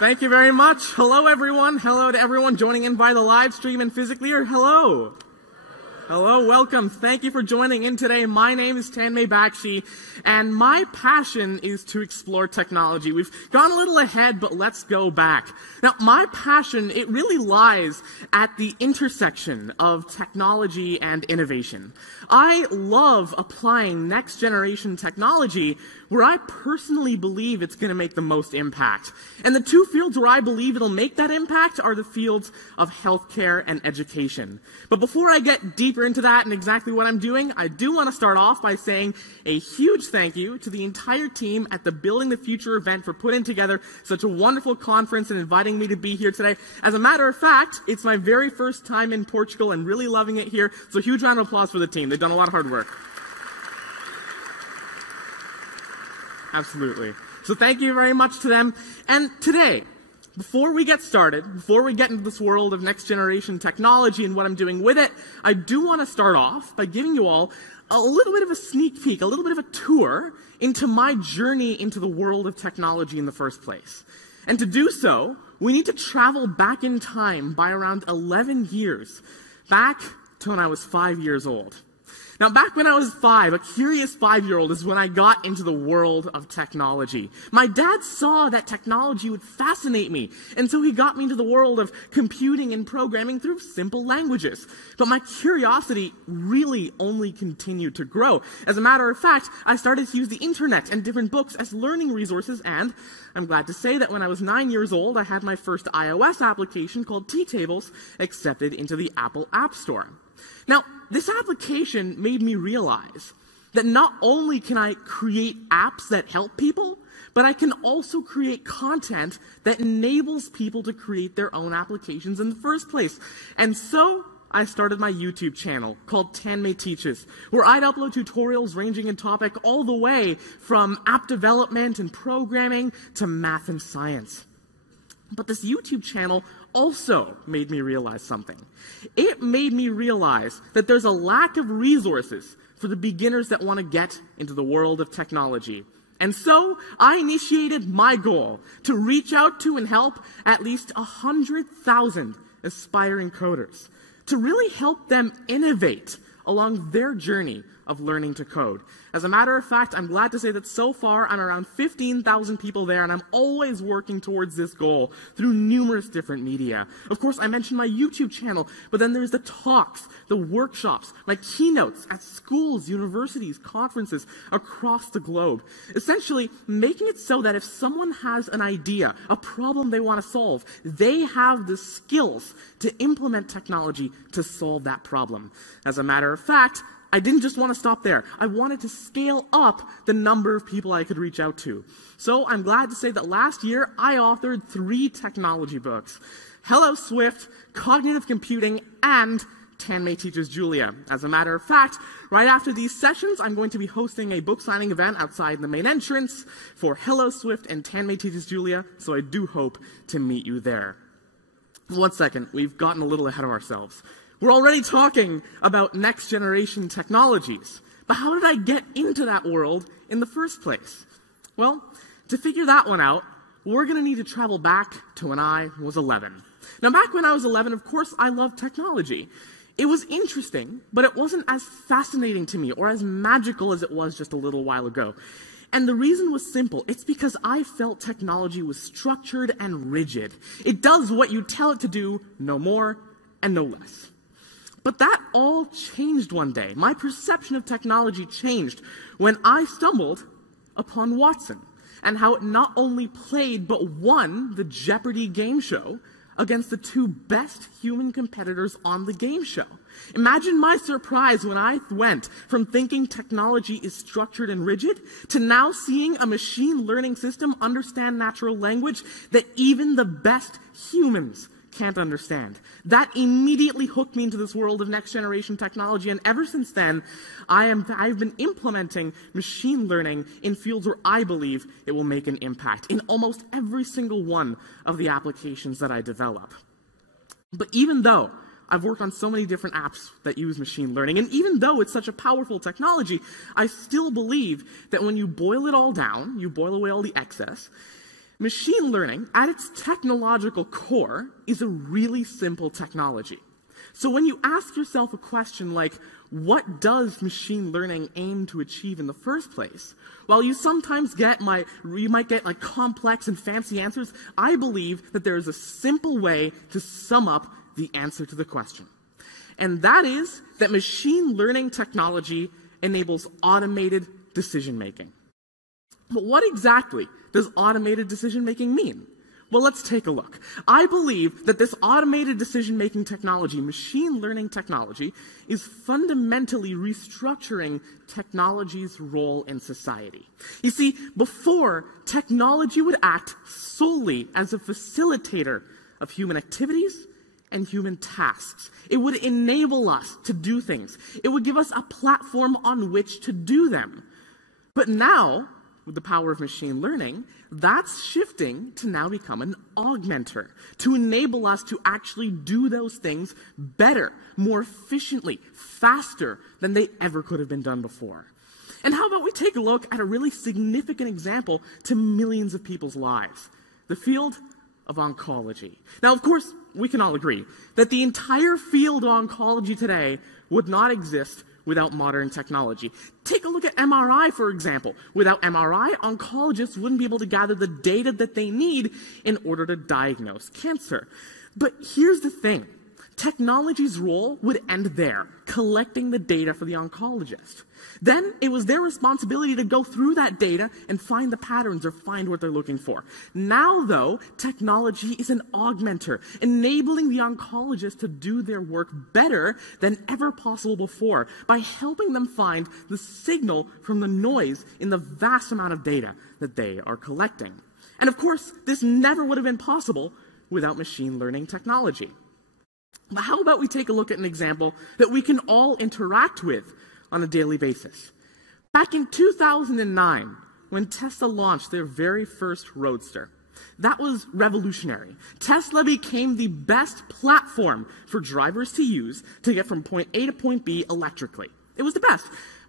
Thank you very much. Hello, everyone. Hello to everyone joining in via the live stream and physically, or hello. Hello, welcome. Thank you for joining in today. My name is Tanmay Bakshi, and my passion is to explore technology. We've gone a little ahead, but let's go back. Now, my passion, it really lies at the intersection of technology and innovation. I love applying next-generation technology where I personally believe it's going to make the most impact. And the two fields where I believe it'll make that impact are the fields of healthcare and education. But before I get deeper into that and exactly what I'm doing, I do want to start off by saying a huge thank you to the entire team at the Building the Future event for putting together such a wonderful conference and inviting me to be here today. As a matter of fact, it's my very first time in Portugal and really loving it here. So a huge round of applause for the team. They've done a lot of hard work. Absolutely. So thank you very much to them. And today, before we get started, before we get into this world of next generation technology and what I'm doing with it, I do want to start off by giving you all a little bit of a sneak peek, a little bit of a tour into my journey into the world of technology in the first place. And to do so, we need to travel back in time by around 11 years, back to when I was 5 years old. Now, back when I was 5, a curious 5-year-old is when I got into the world of technology. My dad saw that technology would fascinate me, and so he got me into the world of computing and programming through simple languages. But my curiosity really only continued to grow. As a matter of fact, I started to use the internet and different books as learning resources, and I'm glad to say that when I was 9 years old, I had my first iOS application called T-Tables accepted into the Apple App Store. Now, this application made me realize that not only can I create apps that help people, but I can also create content that enables people to create their own applications in the first place. And so I started my YouTube channel called Tanmay Teaches, where I'd upload tutorials ranging in topic all the way from app development and programming to math and science. But this YouTube channel also made me realize something. It made me realize that there's a lack of resources for the beginners that want to get into the world of technology. And so I initiated my goal to reach out to and help at least 100,000 aspiring coders, to really help them innovate along their journey of learning to code. As a matter of fact, I'm glad to say that so far I'm around 15,000 people there, and I'm always working towards this goal through numerous different media. Of course, I mentioned my YouTube channel, but then there's the talks, the workshops, my keynotes at schools, universities, conferences across the globe. Essentially, making it so that if someone has an idea, a problem they want to solve, they have the skills to implement technology to solve that problem. As a matter of fact, I didn't just want to stop there. I wanted to scale up the number of people I could reach out to. So I'm glad to say that last year I authored 3 technology books: Hello Swift, Cognitive Computing, and Tanmay Teaches Julia. As a matter of fact, right after these sessions, I'm going to be hosting a book signing event outside the main entrance for Hello Swift and Tanmay Teaches Julia, so I do hope to meet you there. 1 second, we've gotten a little ahead of ourselves. We're already talking about next-generation technologies, but how did I get into that world in the first place? Well, to figure that one out, we're going to need to travel back to when I was 11. Now, back when I was 11, of course, I loved technology. It was interesting, but it wasn't as fascinating to me or as magical as it was just a little while ago. And the reason was simple. It's because I felt technology was structured and rigid. It does what you tell it to do, no more and no less. But that all changed one day. My perception of technology changed when I stumbled upon Watson and how it not only played but won the Jeopardy game show against the 2 best human competitors on the game show. Imagine my surprise when I went from thinking technology is structured and rigid to now seeing a machine learning system understand natural language that even the best humans can't understand. That immediately hooked me into this world of next generation technology, and ever since then, I've been implementing machine learning in fields where I believe it will make an impact in almost every single one of the applications that I develop. But even though I've worked on so many different apps that use machine learning, and even though it's such a powerful technology, I still believe that when you boil it all down, you boil away all the excess, Machine learning, at its technological core, is a really simple technology. So when you ask yourself a question like, what does machine learning aim to achieve in the first place? While you sometimes you might get like complex and fancy answers, I believe that there is a simple way to sum up the answer to the question. And that is that machine learning technology enables automated decision making. But what exactly does automated decision making mean? Well, let's take a look. I believe that this automated decision-making technology, machine learning technology, is fundamentally restructuring technology's role in society. You see, before, technology would act solely as a facilitator of human activities and human tasks. It would enable us to do things. It would give us a platform on which to do them. But now, with the power of machine learning, that's shifting to now become an augmenter, to enable us to actually do those things better, more efficiently, faster than they ever could have been done before. And how about we take a look at a really significant example to millions of people's lives, the field of oncology. Now, of course, we can all agree that the entire field of oncology today would not exist without modern technology. Take a look at MRI, for example. Without MRI, oncologists wouldn't be able to gather the data that they need in order to diagnose cancer. But here's the thing. Technology's role would end there, collecting the data for the oncologist. Then it was their responsibility to go through that data and find the patterns or find what they're looking for. Now, though, technology is an augmenter, enabling the oncologist to do their work better than ever possible before by helping them find the signal from the noise in the vast amount of data that they are collecting. And of course, this never would have been possible without machine learning technology. But how about we take a look at an example that we can all interact with on a daily basis? Back in 2009, when Tesla launched their very first Roadster, that was revolutionary. Tesla became the best platform for drivers to use to get from point A to point B electrically. It was the best.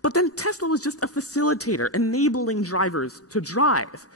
But then Tesla was just a facilitator, enabling drivers to drive.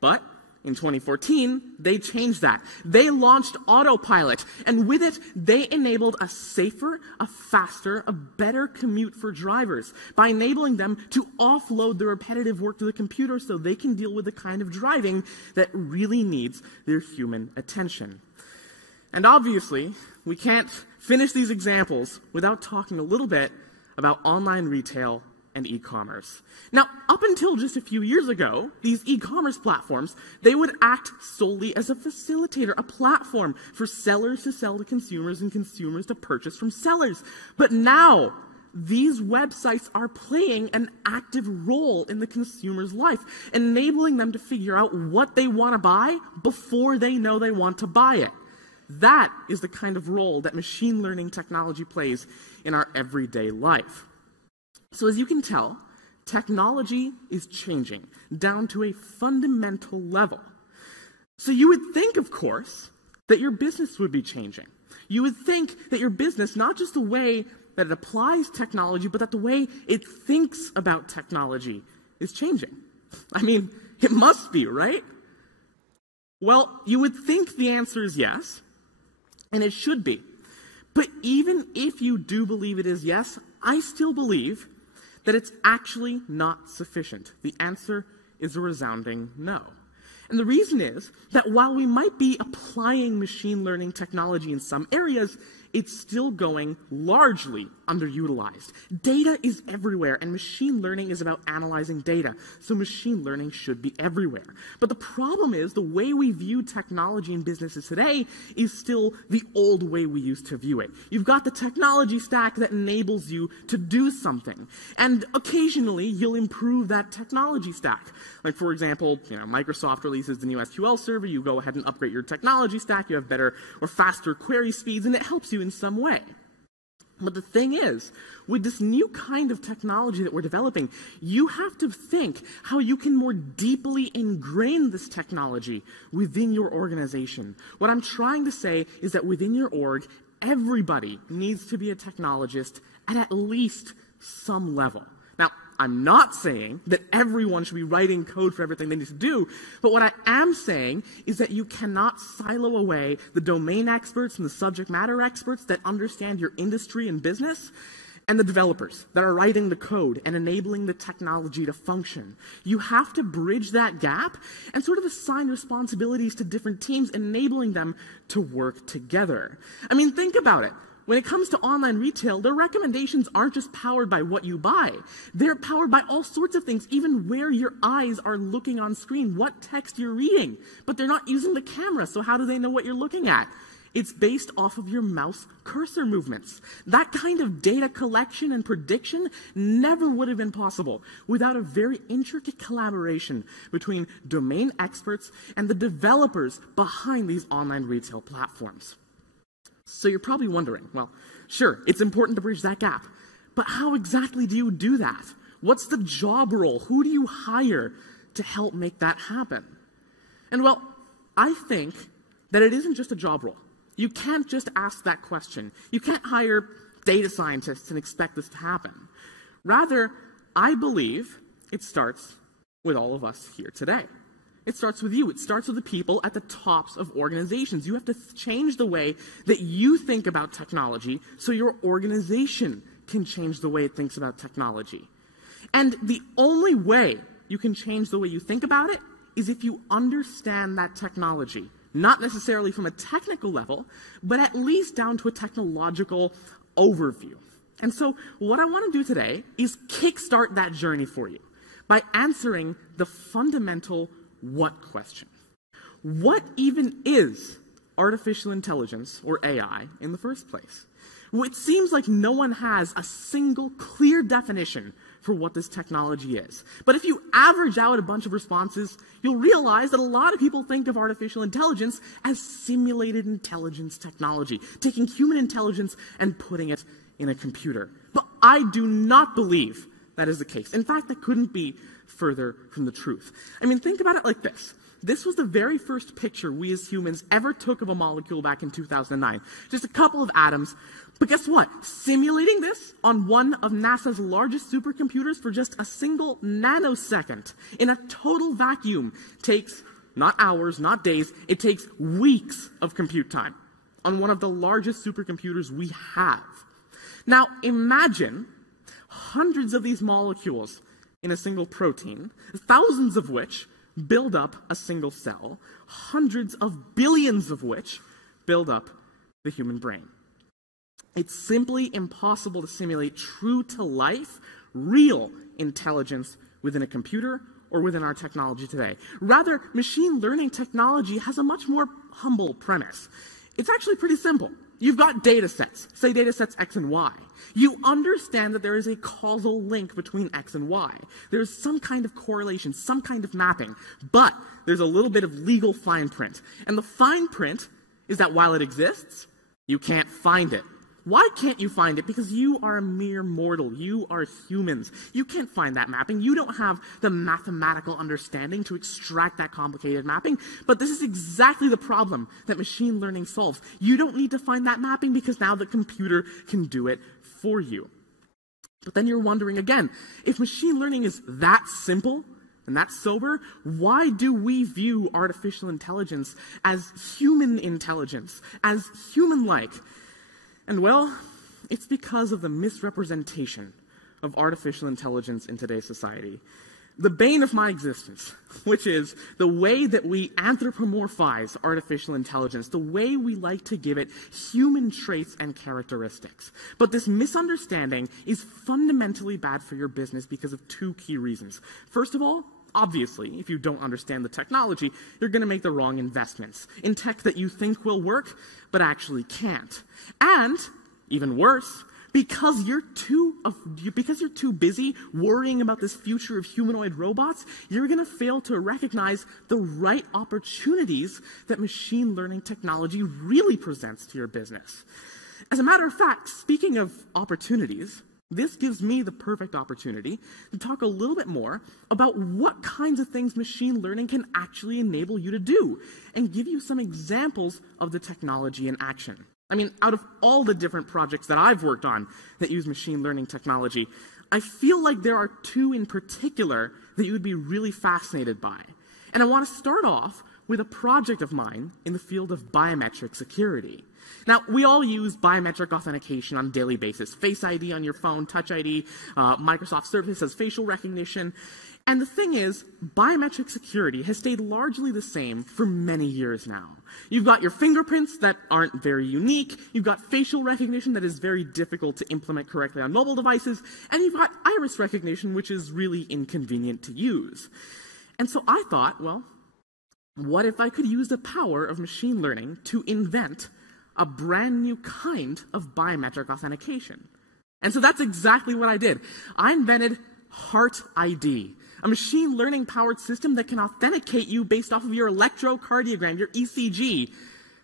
But in 2014, they changed that. They launched autopilot, and with it, they enabled a safer, a faster, a better commute for drivers by enabling them to offload the repetitive work to the computer so they can deal with the kind of driving that really needs their human attention. And obviously, we can't finish these examples without talking a little bit about online retail and e-commerce. Now, up until just a few years ago, these e-commerce platforms, they would act solely as a facilitator, a platform for sellers to sell to consumers and consumers to purchase from sellers. But now, these websites are playing an active role in the consumer's life, enabling them to figure out what they want to buy before they know they want to buy it. That is the kind of role that machine learning technology plays in our everyday life. So as you can tell, technology is changing down to a fundamental level. So you would think, of course, that your business would be changing. You would think that your business, not just the way that it applies technology, but that the way it thinks about technology is changing. I mean, it must be, right? Well, you would think the answer is yes, and it should be. But even if you do believe it is yes, I still believe that it's actually not sufficient. The answer is a resounding no. And the reason is that while we might be applying machine learning technology in some areas, it's still going largely underutilized. Data is everywhere, and machine learning is about analyzing data, so machine learning should be everywhere. But the problem is the way we view technology in businesses today is still the old way we used to view it. You've got the technology stack that enables you to do something, and occasionally you'll improve that technology stack. Like, for example, Microsoft releases the new SQL server, you go ahead and upgrade your technology stack, you have better or faster query speeds, and it helps you in some way. But the thing is, with this new kind of technology that we're developing, you have to think how you can more deeply ingrain this technology within your organization. What I'm trying to say is that within your org, everybody needs to be a technologist at least some level. Now, I'm not saying that everyone should be writing code for everything they need to do, but what I am saying is that you cannot silo away the domain experts and the subject matter experts that understand your industry and business and the developers that are writing the code and enabling the technology to function. You have to bridge that gap and sort of assign responsibilities to different teams, enabling them to work together. I mean, think about it. When it comes to online retail, their recommendations aren't just powered by what you buy. They're powered by all sorts of things, even where your eyes are looking on screen, what text you're reading. But they're not using the camera, so how do they know what you're looking at? It's based off of your mouse cursor movements. That kind of data collection and prediction never would have been possible without a very intricate collaboration between domain experts and the developers behind these online retail platforms. So you're probably wondering, well, sure, it's important to bridge that gap, but how exactly do you do that? What's the job role? Who do you hire to help make that happen? And well, I think that it isn't just a job role. You can't just ask that question. You can't hire data scientists and expect this to happen. Rather, I believe it starts with all of us here today. It starts with you. It starts with the people at the tops of organizations. You have to change the way that you think about technology so your organization can change the way it thinks about technology. And the only way you can change the way you think about it is if you understand that technology. Not necessarily from a technical level, but at least down to a technological overview. And so what I want to do today is kickstart that journey for you by answering the fundamental what question. What even is artificial intelligence, or AI, in the first place? It seems like no one has a single clear definition for what this technology is. But if you average out a bunch of responses, you'll realize that a lot of people think of artificial intelligence as simulated intelligence technology, taking human intelligence and putting it in a computer. But I do not believe that is the case. In fact, that couldn't be further from the truth. I mean, think about it like this. This was the very first picture we as humans ever took of a molecule back in 2009. Just a couple of atoms. But guess what? Simulating this on one of NASA's largest supercomputers for just a single nanosecond in a total vacuum takes not hours, not days, it takes weeks of compute time on one of the largest supercomputers we have. Now imagine hundreds of these molecules in a single protein, thousands of which build up a single cell, hundreds of billions of which build up the human brain. It's simply impossible to simulate true-to-life, real intelligence within a computer or within our technology today. Rather, machine learning technology has a much more humble premise. It's actually pretty simple. You've got data sets, say data sets X and Y. You understand that there is a causal link between X and Y. There's some kind of correlation, some kind of mapping, but there's a little bit of legal fine print. And the fine print is that while it exists, you can't find it. Why can't you find it? Because you are a mere mortal. You are humans. You can't find that mapping. You don't have the mathematical understanding to extract that complicated mapping. But this is exactly the problem that machine learning solves. You don't need to find that mapping because now the computer can do it for you. But then you're wondering again, if machine learning is that simple and that sober, why do we view artificial intelligence as human intelligence, as human-like? And well, it's because of the misrepresentation of artificial intelligence in today's society. The bane of my existence, which is the way that we anthropomorphize artificial intelligence, the way we like to give it human traits and characteristics. But this misunderstanding is fundamentally bad for your business because of two key reasons. First of all, obviously, if you don't understand the technology, you're going to make the wrong investments in tech that you think will work, but actually can't. And, even worse, because you're too busy worrying about this future of humanoid robots, you're going to fail to recognize the right opportunities that machine learning technology really presents to your business. As a matter of fact, speaking of opportunities, this gives me the perfect opportunity to talk a little bit more about what kinds of things machine learning can actually enable you to do, and give you some examples of the technology in action. I mean, out of all the different projects that I've worked on that use machine learning technology, I feel like there are two in particular that you would be really fascinated by. And I want to start off with a project of mine in the field of biometric security. Now, we all use biometric authentication on a daily basis. Face ID on your phone, Touch ID, Microsoft Surface has facial recognition. And the thing is, biometric security has stayed largely the same for many years now. You've got your fingerprints that aren't very unique, you've got facial recognition that is very difficult to implement correctly on mobile devices, and you've got iris recognition, which is really inconvenient to use. And so I thought, well, what if I could use the power of machine learning to invent a brand new kind of biometric authentication? And so that's exactly what I did. I invented Heart ID, a machine learning powered system that can authenticate you based off of your electrocardiogram, your ECG.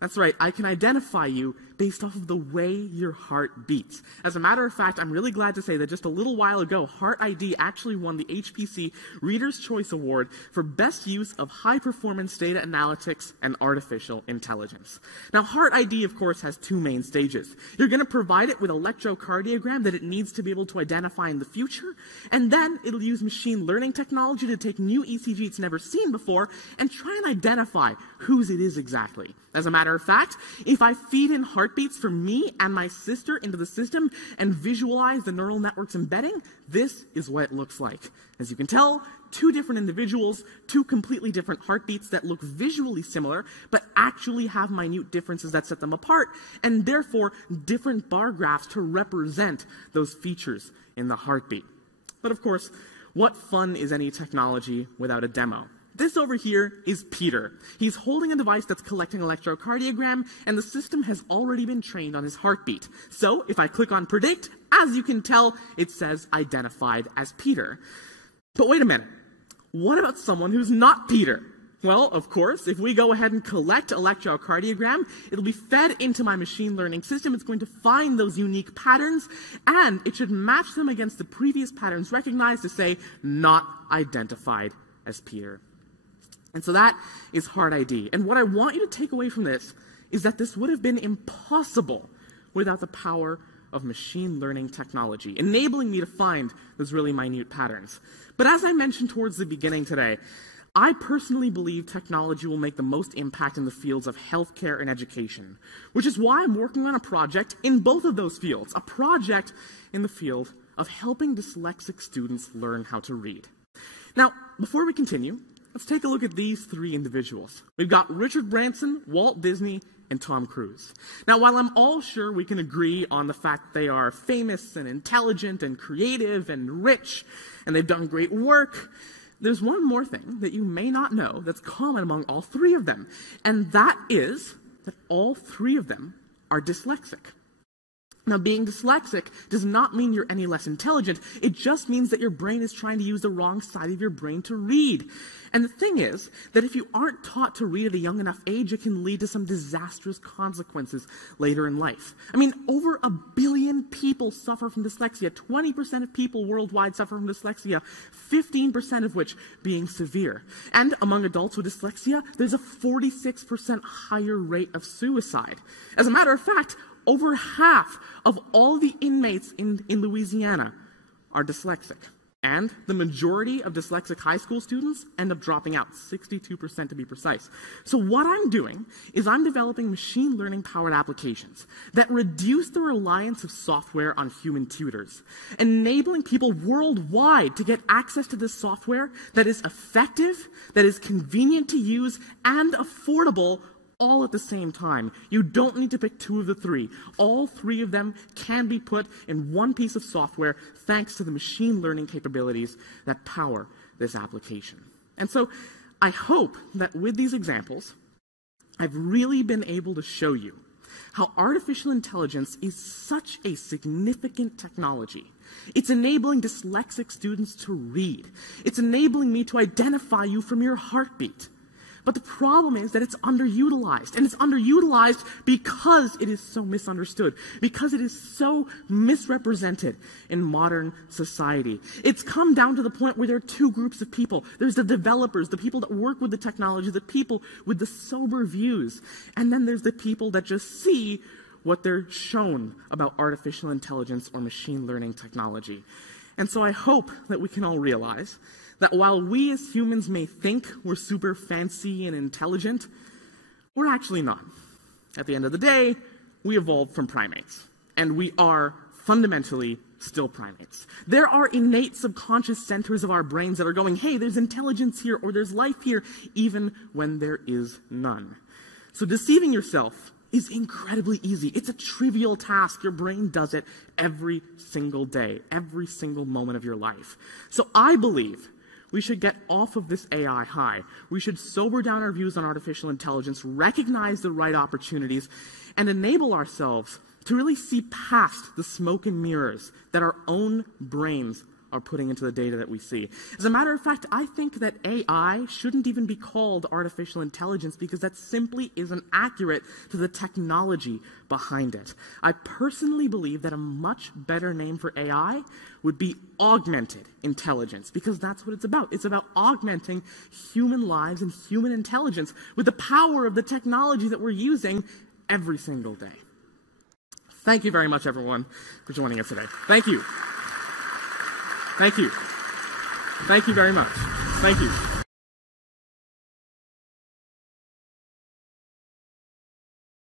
That's right, I can identify you based off of the way your heart beats. As a matter of fact, I'm really glad to say that just a little while ago, Heart ID actually won the HPC Reader's Choice Award for Best Use of High-Performance Data Analytics and Artificial Intelligence. Now, Heart ID, of course, has two main stages. You're going to provide it with electrocardiogram that it needs to be able to identify in the future, and then it'll use machine learning technology to take new ECG it's never seen before and try and identify whose it is exactly. As a matter of fact, if I feed in heartbeats from me and my sister into the system and visualize the neural network's embedding, this is what it looks like. As you can tell, two different individuals, two completely different heartbeats that look visually similar, but actually have minute differences that set them apart, and therefore different bar graphs to represent those features in the heartbeat. But of course, what fun is any technology without a demo? This over here is Peter. He's holding a device that's collecting electrocardiogram, and the system has already been trained on his heartbeat. So if I click on Predict, as you can tell, it says identified as Peter. But wait a minute. What about someone who's not Peter? Well, of course, if we go ahead and collect electrocardiogram, it'll be fed into my machine learning system. It's going to find those unique patterns, and it should match them against the previous patterns recognized to say, not identified as Peter. And so that is Heart ID. And what I want you to take away from this is that this would have been impossible without the power of machine learning technology, enabling me to find those really minute patterns. But as I mentioned towards the beginning today, I personally believe technology will make the most impact in the fields of healthcare and education, which is why I'm working on a project in both of those fields, a project in the field of helping dyslexic students learn how to read. Now, before we continue, let's take a look at these three individuals. We've got Richard Branson, Walt Disney, and Tom Cruise. Now, while I'm all sure we can agree on the fact they are famous and intelligent and creative and rich, and they've done great work, there's one more thing that you may not know that's common among all three of them, and that is that all three of them are dyslexic. Now, being dyslexic does not mean you're any less intelligent. It just means that your brain is trying to use the wrong side of your brain to read. And the thing is that if you aren't taught to read at a young enough age, it can lead to some disastrous consequences later in life. I mean, over 1 billion people suffer from dyslexia. 20% of people worldwide suffer from dyslexia, 15% of which being severe. And among adults with dyslexia, there's a 46% higher rate of suicide. As a matter of fact, over half of all the inmates in Louisiana are dyslexic. And the majority of dyslexic high school students end up dropping out, 62% to be precise. So what I'm doing is I'm developing machine learning powered applications that reduce the reliance of software on human tutors, enabling people worldwide to get access to this software that is effective, that is convenient to use, and affordable all at the same time. You don't need to pick two of the three. All three of them can be put in one piece of software thanks to the machine learning capabilities that power this application. And so I hope that with these examples, I've really been able to show you how artificial intelligence is such a significant technology. It's enabling dyslexic students to read. It's enabling me to identify you from your heartbeat. But the problem is that it's underutilized, and it's underutilized because it is so misunderstood, because it is so misrepresented in modern society. It's come down to the point where there are two groups of people. There's the developers, the people that work with the technology, the people with the sober views, and then there's the people that just see what they're shown about artificial intelligence or machine learning technology. And so I hope that we can all realize that while we as humans may think we're super fancy and intelligent, we're actually not. At the end of the day, we evolved from primates, and we are fundamentally still primates. There are innate subconscious centers of our brains that are going, hey, there's intelligence here or there's life here, even when there is none. So deceiving yourself is incredibly easy. It's a trivial task. Your brain does it every single day, every single moment of your life. So I believe we should get off of this AI high. We should sober down our views on artificial intelligence, recognize the right opportunities, and enable ourselves to really see past the smoke and mirrors that our own brains are putting into the data that we see. As a matter of fact, I think that AI shouldn't even be called artificial intelligence because that simply isn't accurate to the technology behind it. I personally believe that a much better name for AI would be augmented intelligence, because that's what it's about. It's about augmenting human lives and human intelligence with the power of the technology that we're using every single day. Thank you very much, everyone, for joining us today. Thank you. Thank you. Thank you very much. Thank you.